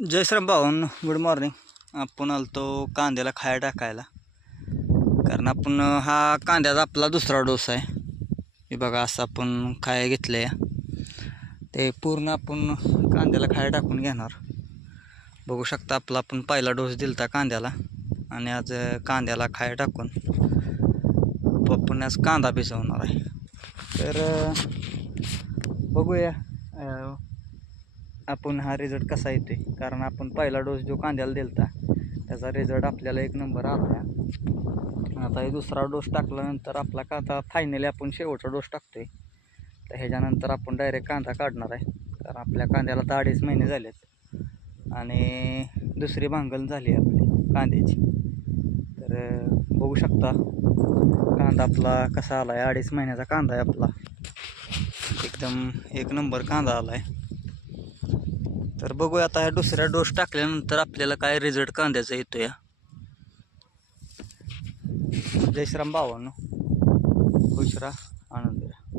जय श्रीराम भावांनो, good morning. आपण आलतो कांद्याला खाया टाकायला, कारण आपण हा कांद्याचा आपला दुसरा डोस आहे. हे बघा, असं आपण खाया घेतले, ते पूर्ण आपण कांद्याला खाया टाकून घेणार. बघू शकता, आपला आपण पहिला डोस दिलता कांद्याला, आणि आज कांद्याला खाया टाकून आपण आज कांदा भिजवणार आहे. तर बघूया आपण हा रिझल्ट कसा येतोय, कारण आपण पहिला डोस जो कांद्याला दिलता त्याचा रिझल्ट आपल्याला एक नंबर आला. आता हे दुसरा डोस टाकल्यानंतर आपला कांदा फायनली आपण शेवटचा डोस टाकतोय. तर ह्याच्यानंतर आपण डायरेक्ट कांदा काढणार आहे, कारण आपल्या कांद्याला तर 2.5 महिने झालेत आणि दुसरी भांगल झाली आपली कांद्याची. तर बघू शकता कांदा आपला कसा आला आहे. 2.5 महिन्याचा कांदा आहे आपला, एकदम एक नंबर कांदा आला आहे. तर बघूया आता ह्या दुसऱ्या डोस टाकल्यानंतर आपल्याला काय रिझल्ट कांद्याचा येतो. या जय श्रीराम भावांनो, खुश राहा, आनंदी राहा.